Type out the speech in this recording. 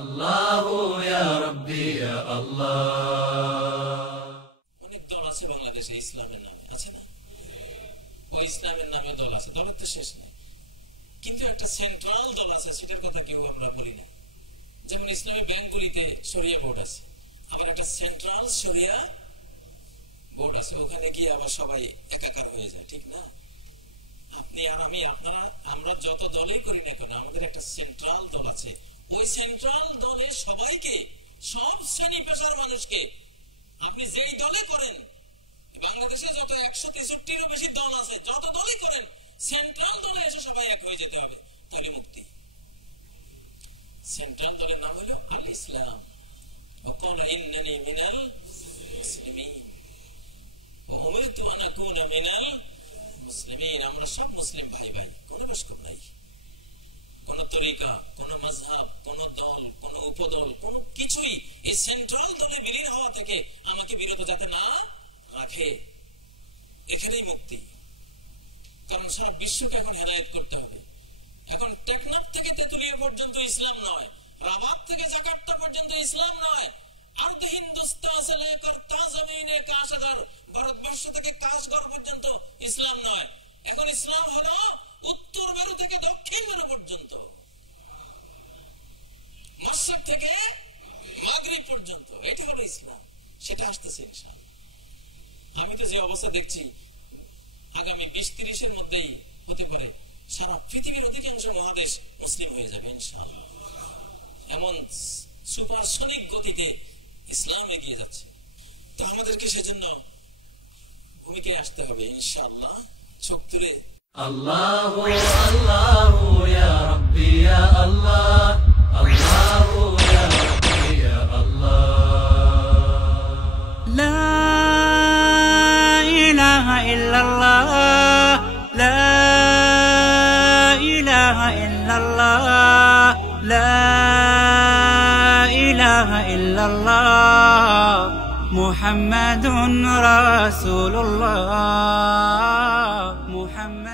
আল্লাহু ইয়া রাব্বি ইয়া আল্লাহ। অনেক দল আছে বাংলাদেশে ইসলামের নামে, আছে না? ওই ইসলামের নামে দল আছে, দলের তো শেষ নাই। কিন্তু একটা সেন্ট্রাল দল আছে, সেটার কথা কেউ আমরা বলি না। যেমন ইসলামী ব্যাংকগুলিতে শরিয়া বোর্ড আছে, আবার একটা সেন্ট্রাল শরিয়া বোর্ড আছে, ওখানে গিয়ে আবার সবাই একাকার হয়ে যায়, ঠিক না? আপনি আর আমি, আপনারা, আমরা যত দলই করি না কেন, আমাদের একটা সেন্ট্রাল দল আছে। ওই সেন্ট্রাল দলে সবাইকে, সব শ্রেণী পেশার মানুষকে, আপনি যেই দলে করেন, বাংলাদেশে যত 163-ও বেশি দল আছে, যত দলই করেন, সেন্ট্রাল দলে এসে সবাই এক হয়ে যেতে হবে, তাহলে মুক্তি। সেন্ট্রাল দলের নাম হলো আল ইসলাম। ওয়াকালা ইন্নানি মিনাল মুসলিমিন ওয়া উমিরতু আন আকুনা মিনাল মুসলিমিন। আমরা সব মুসলিম ভাই ভাই, কোনো বেশকম নাই, কোন তরিকা, কোন মাযহাব, কোন দল, কোন উপদল, কোন কিছুই এই সেন্ট্রাল দলে বিলীন হওয়া থেকে আমাকে বিরত যাতে না রাখে। এখানেই মুক্তি। কারণ সারা বিশ্বকে এখন হেদায়েত করতে হবে। এখন টেকনাফ থেকে তেতুলিয়া পর্যন্ত ইসলাম নয়, রাবাত থেকে জাকার্তা পর্যন্ত ইসলাম নয়, আর্দ হিন্দুস্তান সে লেকর তা জমিনে কাশগর, ভারতবর্ষ থেকে কাশগর পর্যন্ত ইসলাম নয়। এখন ইসলাম হলো উত্তর মেরু থেকে দক্ষিণ মেরু পর্যন্ত, মাশরিক থেকে মাগরিব পর্যন্ত, এটা হলো ইসলাম। সেটা আসতেছে ইনশাআল্লাহ। আমি তো যে অবস্থা দেখছি, আগামী 20-30-এর মধ্যেই হতে পারে সারা পৃথিবীর অধিকাংশ মহাদেশ মুসলিম হয়ে যাবে ইনশাআল্লাহ। এমন সুপারসনিক গতিতে ইসলাম এগিয়ে যাচ্ছে। তো আমাদেরকে সেজন্য ভূমিকায় আসতে হবে ইনশাআল্লাহ। চোখ তুলে আল্লাহু আল্লাহু ইয়া রাব্বি ইয়া আল্লাহ, আল্লাহু ইয়া রাব্বি ইয়া আল্লাহ। লা ইলাহা ইল্লাল্লাহ, লা ইলাহা ইল্লাল্লাহ, লা ইলাহা ইল্লাল্লাহ, মুহাম্মাদুর রাসূলুল্লাহ, মুহাম্মাদ।